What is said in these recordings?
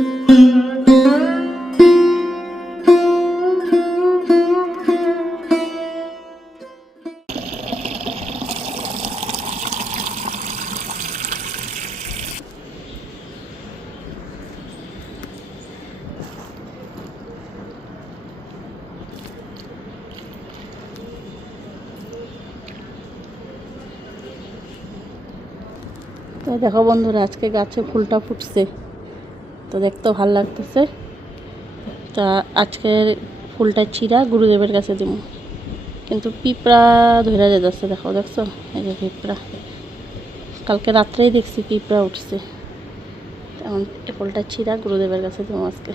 তো দেখো বন্ধুরা, আজকে গাছে ফুলটা ফুটছে, তো দেখতেও ভালো লাগতেছে। তা আজকে ফুলটা ছিঁড়া গুরুদেবের কাছে দিব, কিন্তু পিঁপড়া ধরে যাচ্ছে। দেখছো, এই যে পিঁপড়া, কালকে রাত্রেই দেখছি পিঁপড়া উঠছে। এখন এই ফুলটা ছিঁড়া গুরুদেবের কাছে দিব আজকে।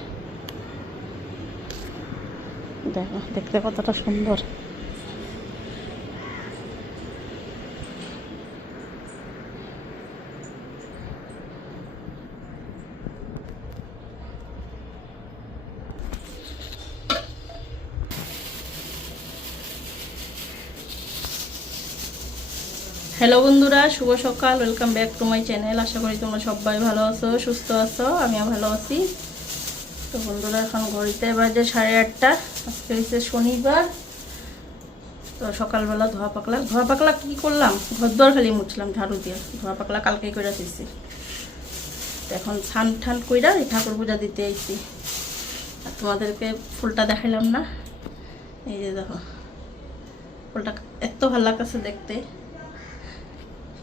দেখো দেখতে কতটা সুন্দর। হ্যালো বন্ধুরা, শুভ সকাল, welcome back to my channel. আশা করি তোমরা সবাই ভালো আছো, সুস্থ আছো, আমিও ভালো আছি। তো বন্ধুরা, এখন ঘড়িতে বাজে 8:30। আজকে হচ্ছে শনিবার। তো সকালবেলা ধোয়া পাকলা কি করলাম, ঘরদোর খালি মুছলাম ঝাড়ু দিয়ে। ধোয়া পাকলা কালকেই করে দিচ্ছি। তো এখন ছান ঠান কইরা এই ঠাকুর পূজা দিতে আইছি। আর তোমাদেরকে ফুলটা দেখাইলাম না, এই যে দেখো ফুলটা এত ভালো লাগতেছে দেখতে।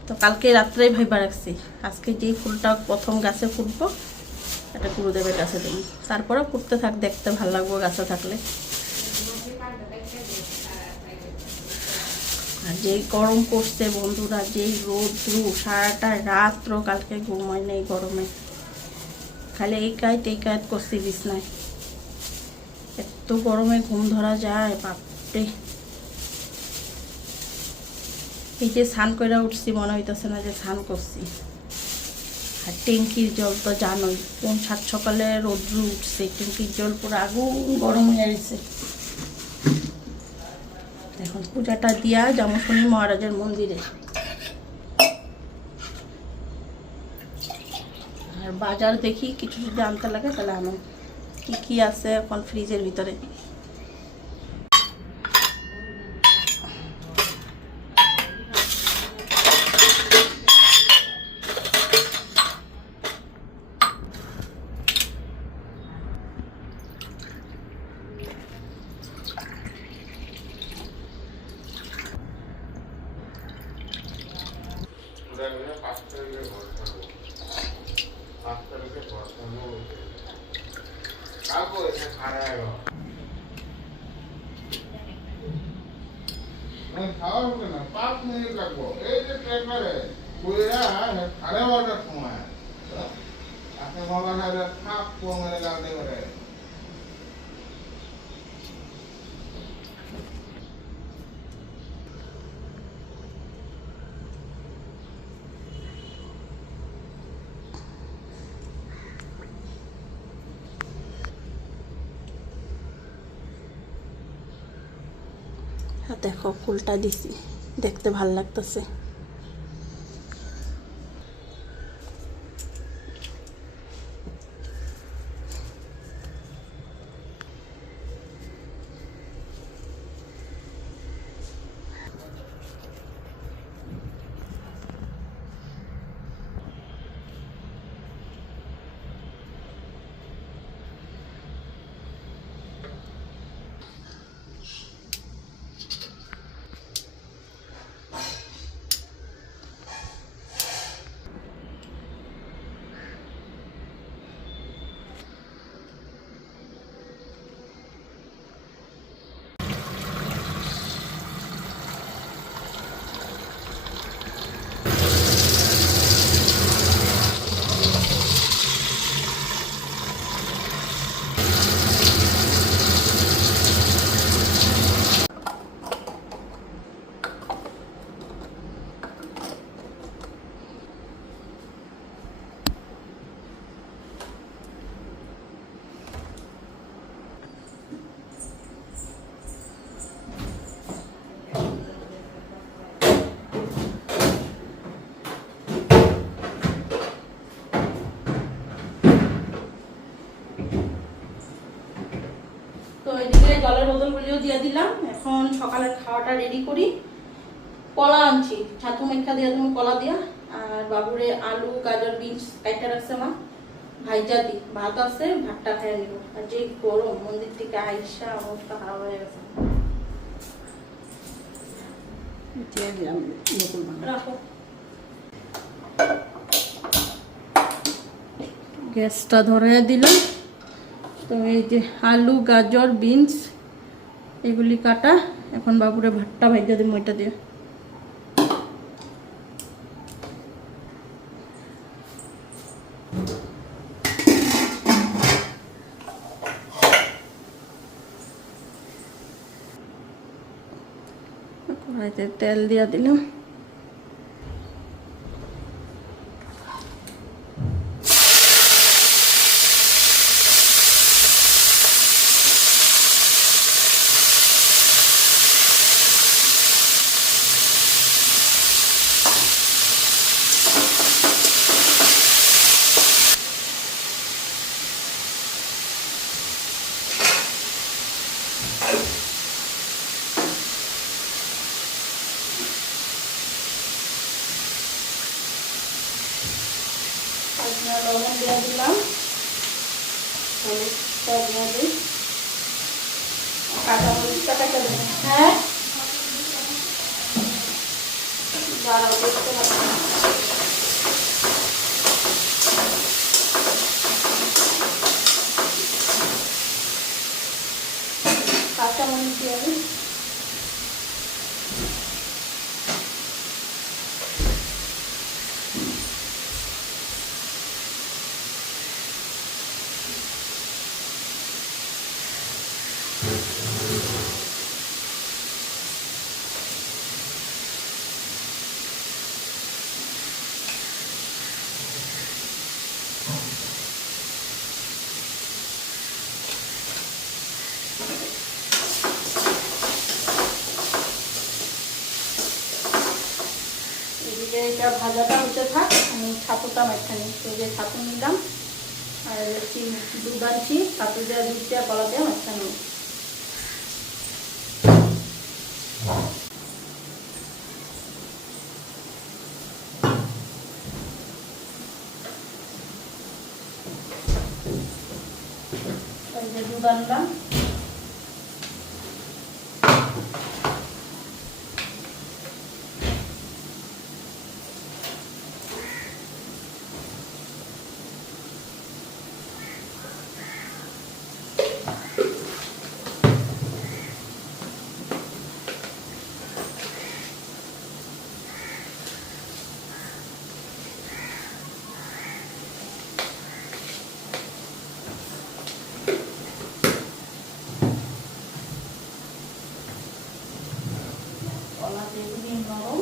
তো কালকে রাত্রেই ভাইবা রাখছি আজকে যে ফুলটা প্রথম গাছে ফুটবো এটা গুরুদেবের কাছে দেব, তারপরে ফুটতে থাক, দেখতে ভালো লাগবো গাছে থাকলে। আর যেই গরম পড়ছে বন্ধুরা, যেই রোদ্রু, সারাটা রাত্র কালকে ঘুমায় নেই গরমে, খালি এই কায়ত করছি বিছনায়। এত গরমে ঘুম ধরা যায় বাপরে। এই যে স্নান করে উঠছি, মনে হইতেছে না যে স্নান করছি। আর ট্যাঙ্কির জল তো জানোই, কোন সাত সকালে রোদ্রু উঠছে, ট্যাঙ্কির জল পুরো আগুন গরম হয়ে গেছে। এখন পূজাটা দিয়া যাবো শনি মহারাজের মন্দিরে। আর বাজার দেখি কিছু যদি আনতে লাগে তাহলে আনো, কি কি আছে এখন ফ্রিজের ভিতরে। খাওয়া হবে না, 5 মিনিট লাগবো। এই যে ট্রেনারে কুইরা সাড়ে 12টার সময় আপনি বাবা না থাক কোমরে লাগতে পারে। দেখো ফুলটা দিছি, দেখতে ভাল লাগতেছে। জলের বোতলগুলিও দিয়ে দিলাম। এখন সকালের খাওয়াটা রেডি করি। কলা আনছি, ছাতু মেখা দিয়া তুমি কলা দিয়া, আর বাবুরে আলু গাজর বিনস কাইটা রাখছে মা, ভাইজা দি, ভাত আছে, ভাতটা খেয়ে নিব। আর যে গরম, মন্দির থেকে আইসা অবস্থা খারাপ হয়ে গেছে। রাখো, গ্যাসটা ধরাইয়া দিলাম। তো এই যে আলু গাজর বিনস এগুলি কাটা, এখন বাবুরে ভাতটা ভাইজা দিই ওইটা দিয়ে। কড়াইতে তেল দিয়া দিলাম। লবণ দিয়ে দিলাম, হলুদটা দিয়ে দিই, কাঁচা মরিচটা কেটে দেবেন। হ্যাঁ দাঁড়াও দেখতে পাচ্ছি, কাঁচা মরিচ দিয়ে দিই। এটা ভাজাটা হতে থাক, আমি ছাতুটা মাইখা নিই। এই যে ছাতু নিলাম, আর দুধ আনছি, ছাতু দেওয়া দুধ দেওয়া কলা দেওয়া মাইখা নিই। এই যে দুধ আনলাম, কলা দিয়ে নরম।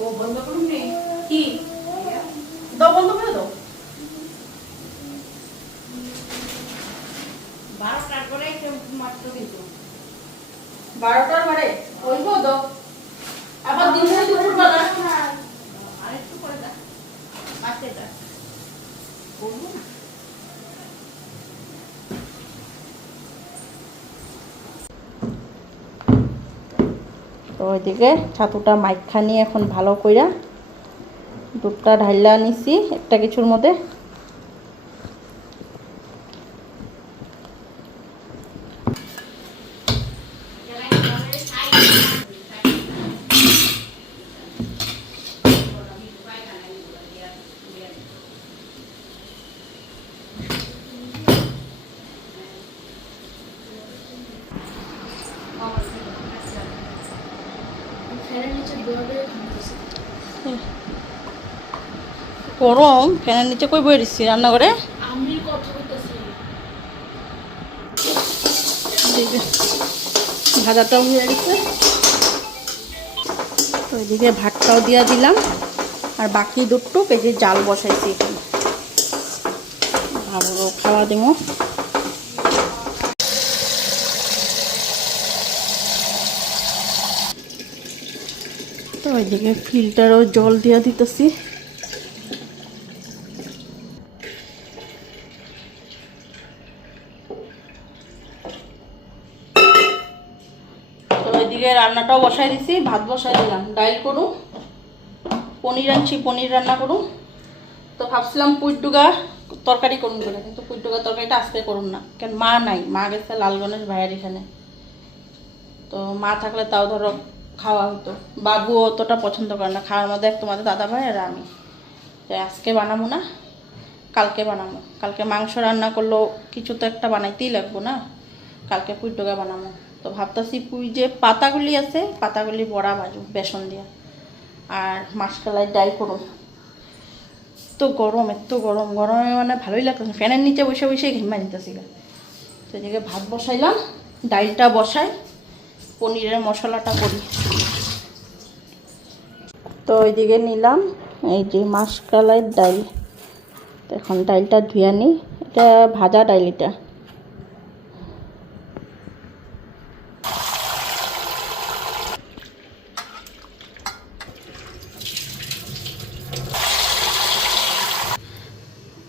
ও বন্ধ করুন নি কি দাও, বন্ধ করে দাও। 12টার পরে মাত্র, কিন্তু 12টার পরে হইব দাও, আবার দিন ধরে দুপুর বেলা আরেকটু করে দাও, কাটে দাও, করবো না। তো ওইদিকে ছাতুটা মাইখা নিয়ে এখন ভালো কইরা দুধটা ঢাইলা নিছি একটা কিছুর মধ্যে। গরম, ফ্যানের নিচে কই বই দিচ্ছি রান্নাঘরে। ভাজাটাও হয়ে গেছে, তো ওইদিকে ভাতটাও দিয়া দিলাম, আর বাকি দুটো কেজি জাল বসাইছি এখানে, ভালো খাওয়া দেবো। তো ওইদিকে ফিল্টারও জল দিয়ে দিতেছি। তো ওইদিকে রান্নাটাও বসাই দিছি, ভাত বসাই দিলাম, ডাইল করুন, পনির আনছি, পনির রান্না করুন। তো ভাবছিলাম পুঁইডুগা তরকারি করুন বলে, কিন্তু পুঁইডুগা তরকারিটা আজকে করুন না, কেন মা নাই, মা গেছে লালগণেশ ভাইয়ের এখানে। তো মা থাকলে তাও ধরো খাওয়া হতো, বাবু অতটা পছন্দ করে না খাওয়ার মধ্যে, তোমাদের দাদা ভাই আর আমি। তো আজকে বানাবো না, কালকে বানাবো। কালকে মাংস রান্না করলেও কিছু তো একটা বানাইতেই লাগবো না, কালকে পুঁইডুগা বানাবো। তো ভাবতেছি পুঁই যে পাতাগুলি আছে, পাতাগুলি বড়া ভাজু বেসন দিয়া, আর মাসকালাই ডাল করুন। এত গরম, এত গরম, গরমে মানে ভালোই লাগতেছে, ফ্যানের নিচে বসে বসে ঘেমা দিতেছিল। তো এদিকে ভাত বসাইলাম, ডালটা বসাই, পনিরের মশলাটা করি। তো ওইদিকে নিলাম এই যে মাসকালাই ডাল। তো এখন ডালটা ধুয়ে নিই, এটা ভাজা ডাল এটা।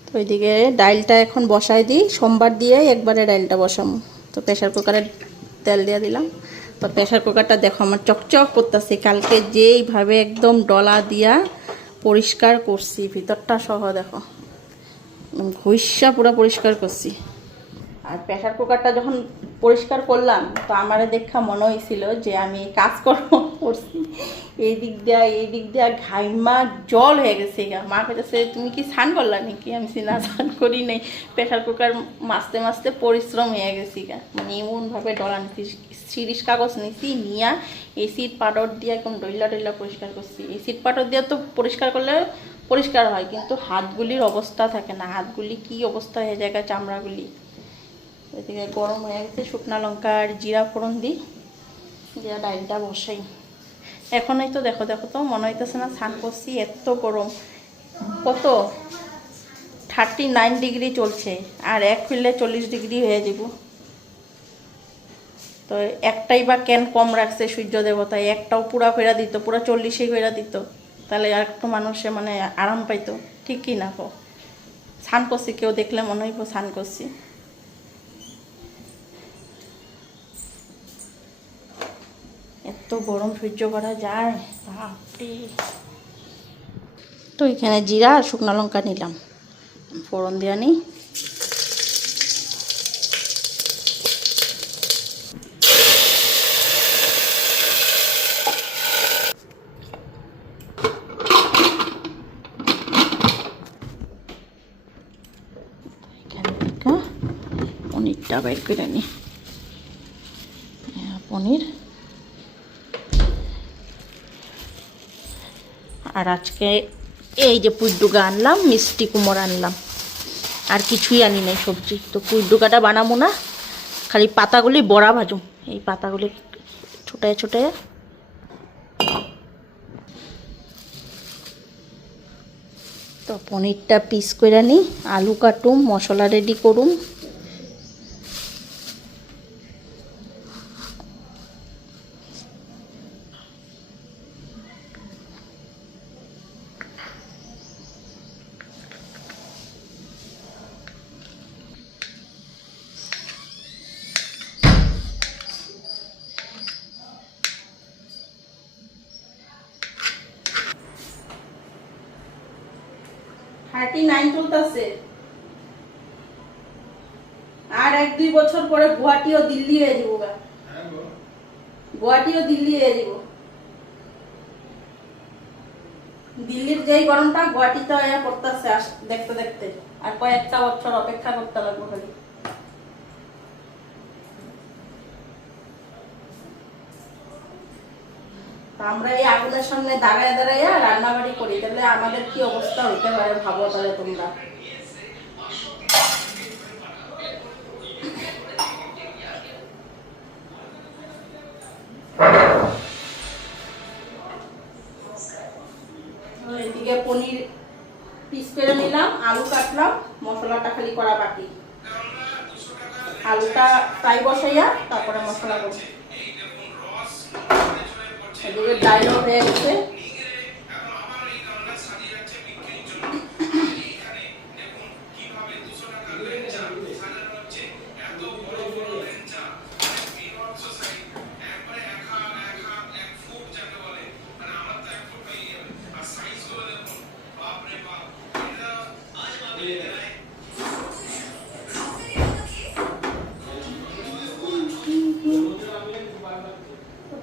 তো ওইদিকে ডালটা এখন বসাই দিই, সোমবার দিয়ে একবারে ডালটা বসাবো। তো প্রেশার কুকারে তেল দিয়ে দিলাম। তো প্রেশার কুকারটা দেখো আমার চকচক করতেছে, কালকে যেইভাবে একদম ডলা দিয়া পরিষ্কার করছি, ভিতরটা সহ দেখো ঘষা পুরো পরিষ্কার করছি। আর প্রেশার কুকারটা যখন পরিষ্কার করলাম, তো আমারে দেখা মনে হয়েছিল যে আমি কাজকর্ম করছি, এই দিক দিয়া ঘাইমা জল হয়ে গেছে গা। মা কাছে তুমি কি স্নান করলা নাকি? আমি না, স্নান করি নাই, প্রেশার কুকার মাজতে মাজতে পরিশ্রম হয়ে গেছি গা। মানে এমনভাবে ডলা নিচ্ছি, সিরিশ কাগজ নিছি, নিয়া এসিড পাউডার দিয়ে একদম ডইলা পরিষ্কার করছি। এসিড পাউডার দিয়ে তো পরিষ্কার করলে পরিষ্কার হয়, কিন্তু হাতগুলির অবস্থা থাকে না, হাতগুলি কি অবস্থা হয়ে যায় চামড়াগুলি। এদিকে গরম হয়ে গেছে, শুকনা লঙ্কা আর জিরা ফোড়ন দিই, দিয়ে ডালটা বসাই। এখনই তো দেখো তো মনে হইতেছে না স্নান করছি, এত গরম। কত 39 ডিগ্রি চলছে, আর এক খুললে 40 ডিগ্রি হয়ে যাব। তো একটাই বা কেন কম রাখছে সূর্য দেবতায়, একটাও পুরা ফেরা দিত, পুরা 40-এ ফেরা দিত, তাহলে আর একটু মানুষে মানে আরাম পাইতো, ঠিক কি না? স্নান করছি, কেউ দেখলে মনে হইব স্নান করছি। এত গরম সহ্য করা যায়? বাপরে। তো এখানে জিরা আর শুকনো লঙ্কা নিলাম, ফোড়ন দিয়ে নিই। পনিরটা বের করে নিই, পনির। আর আজকে এই যে পুঁইডুগা আনলাম, মিষ্টি কুমড় আনলাম, আর কিছুই আনি নাই সবজি। তো পুঁইডুগাটা বানাবো না, খালি পাতাগুলি বড়া ভাজুম, এই পাতাগুলি ছোটায় ছোটায়। তো পনিরটা পিস করে নিই, আলু কাটুম, মশলা রেডি করুম। চলতেছে, আর 1-2 বছর পরে গুয়াহাটি ও দিল্লি হয়ে যাব, গুয়াহাটি ও দিল্লি হয়ে যাব। দিল্লির যেই গরমটা গুয়াহাটিতে হয়ে পড়তেছে দেখতে দেখতে, আর কয়েকটা বছর অপেক্ষা করতে লাগবে খালি। আমরা এই আগুনের সামনে দাঁড়ায় দাঁড়াইয়া রান্নাবাড়ি করি, তাহলে আমাদের কি অবস্থা হইতে পারে ভাবো তাহলে তোমরা। এদিকে পনির পিস করে নিলাম, আলু কাটলাম, মশলাটা খালি করা বাকি। আলুটা ফ্রাই বসাইয়া তারপরে মশলা করব। এদিকে ডাইলও হয়ে গেছে।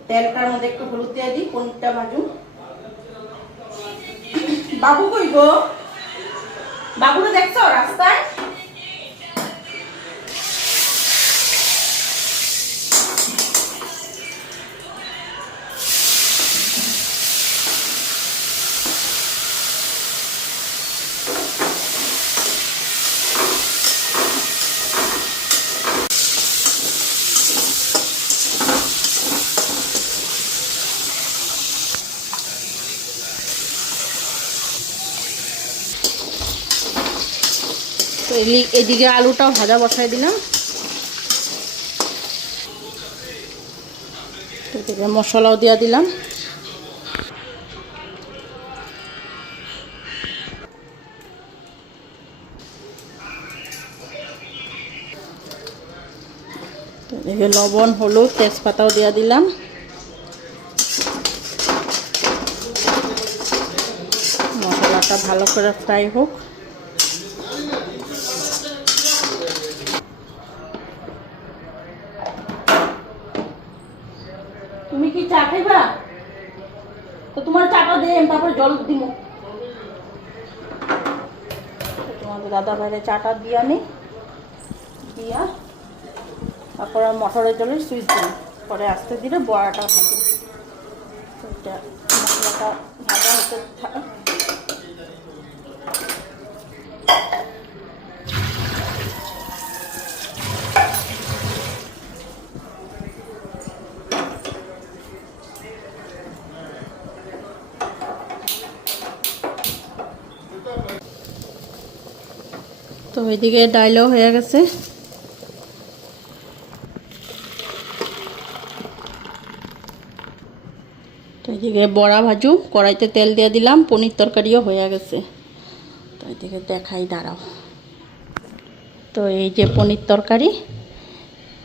তেলটার মধ্যে একটু হলুদ দিয়ে দিই, পনিরটা ভাজুন। বাবু কই গো? বাবুরে দেখছো রাস্তায়? তো এদিকে আলুটাও ভাজা বসাই দিলাম। এদিকে মশলাও দিয়ে দিলাম। এদিকে লবণ, হলুদ, তেজপাতাও দিয়ে দিলাম। মশলাটা ভালো করে ফ্রাই হোক। তুমি কি চা খাইবা? তো তোমার চাটা দে, তারপরে জল দিব। তোমাদের দাদা ভাইয়ের চাটা দিয়ে আমি দিয়া তারপরে মটরের জলের সুইচ দিই, পরে আস্তে ধীরে বড়াটা ভাজি। এটা মশলাটা ভাজা হতে তো ওইদিকে ডাইলও হয়ে গেছে। তো এদিকে বড়া ভাজু, কড়াইতে তেল দিয়ে দিলাম, পনির তরকারিও হয়ে গেছে। তো এদিকে দেখাই, দাঁড়াও। তো এই যে পনির তরকারি,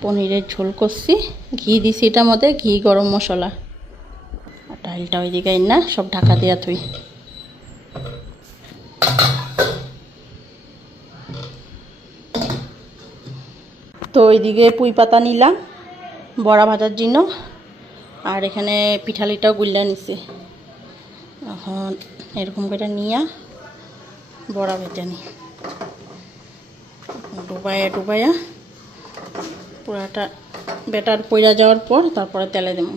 পনিরের ঝোল করছি, ঘি দিছি এটার মধ্যে, ঘি, গরম মশলা। আর ডালটা ওইদিকে না সব ঢাকা দিয়া থুই। তো ওইদিকে পুঁই পাতা নিলাম বড়া ভাজার জন্য, আর এখানে পিঠালিটাও গুল্লা নিছে। এখন এরকম করে নিয়ে বড়া ভেজে নিই, ডুবাইয়া ডুবাইয়া পুরাটা ব্যাটার পইরা যাওয়ার পর তারপরে তেলে দেব।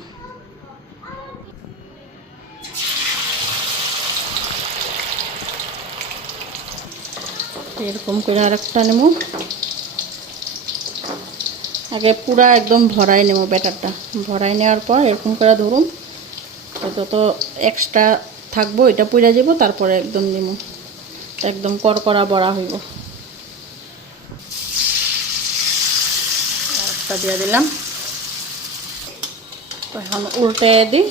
এরকম করে আরেকটা নেব। আগে পুরা একদম ভরাই নেব, ব্যাটারটা ভরাই নেওয়ার পর এরকম করে ধরুন, যত এক্সট্রা থাকবো এটা পুড়ে যাব, তারপরে একদম নেব, একদম করকরা বড়া হইব। একটা দিয়ে দিলাম। এখন উল্টে দিই।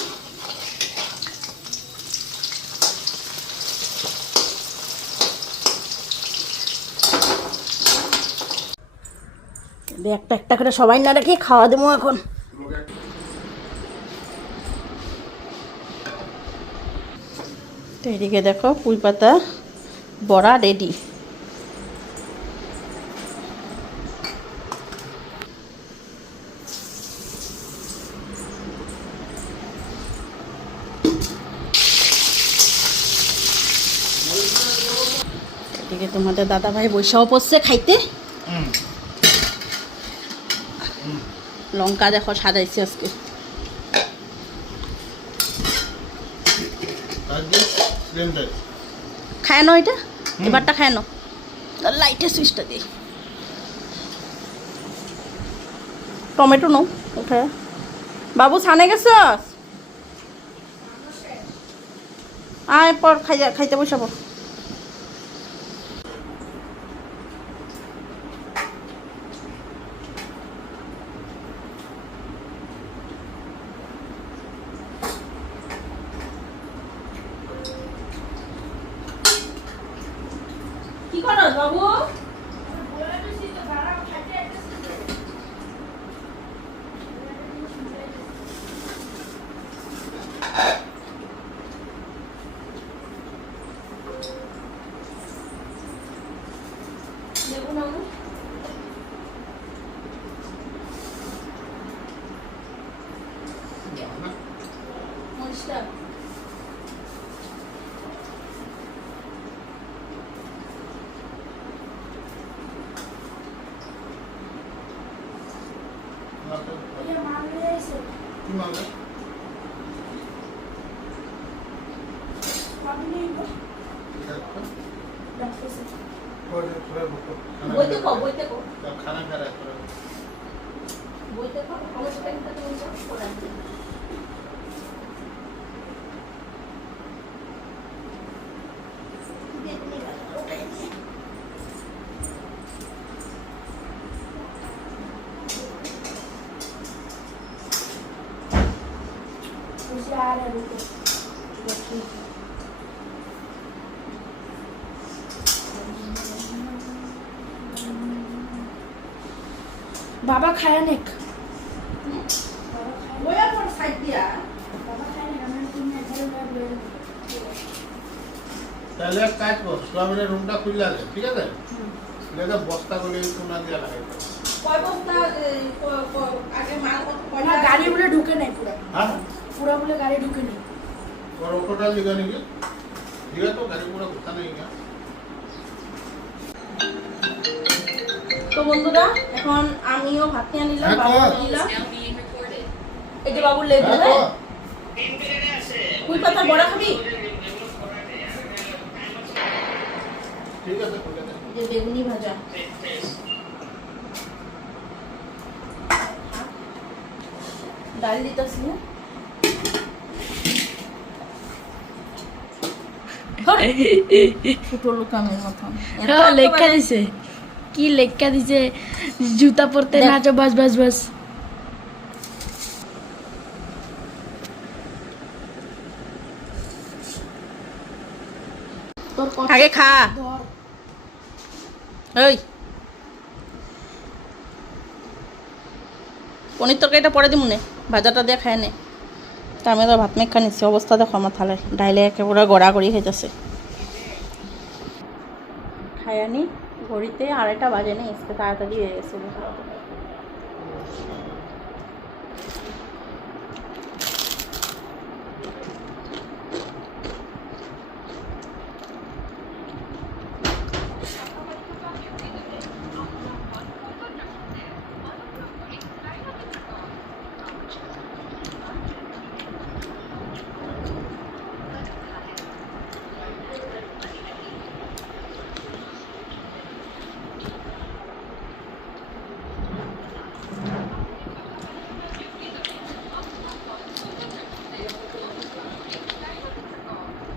একটা একটা করে সবাই না রেখে খাওয়া দেবো এখন। তো এদিকে দেখো পুঁই পাতা বড়া রেডি। এদিকে তোমাদের দাদা ভাই বৈশাও পড়ছে খাইতে। লঙ্কা দেখো সাজাইছি আজকে। খায় না এটা, এবারটা খায় না, লাইটের সুইচটা দিই। টমেটো নো উঠে। বাবু ছানে গেছস? আয় পর খাইতে বসাবো। করো বাবু? দেখুন বাবু, মরিচটা কি মারবে? বইতে কো, বইতে কো, খানা খারা বইতে কো, অবশ্যই একটা তুমি করে আনতে। বাবা খায় অনেক। বইয়া পর সাইড দিয়া তাহলে এক কাজ কর, সোয়াবিনের রুমটা খুললে আছে, ঠিক আছে? খুলে বস্তা করে সোনা দিয়ে লাগাই দাও। কয় বস্তা আগে মাল কত না গাড়ি বলে ঢুকে নেই পুরো, হ্যাঁ, পুরো বলে গাড়ি ঢুকে নেই। और ऑटोटा लिखा नहीं क्या? लिखा तो गाड़ी पूरा घुसा नहीं क्या? তো বন্ধুরা এখন আমিও ভাত নিয়ে নিলাম, হ্যাঁ, বাবু কর। নিলাম। এই যে বাবুর লেবু, হ্যাঁ, হ্যাঁ কুই পাতা বড়া খাবি? ठीक है तो ठीक है। এই যে বেগুনি ভাজা, ডাল দিতেছি না ছোট লোকামের মতন। লেখা দিছে কি লেখা দিছে, জুতা পরতে দেখ। নাচো বাস বাস বাস। তোর কথা আগে খা, ধর। ওই পনির তরকারিটা পরে দিমুনে, ভাজাটা দিয়ে খায় নে। তা আমি তো ভাত মেখা নিচ্ছি, অবস্থা দেখো আমার থালে, ডাইলে একেবারে গড়া গড়ি হয়ে যাচ্ছে। খায় আনি ঘড়িতে 2:30 বাজে নেই, আজকে তাড়াতাড়ি হয়ে গেছে।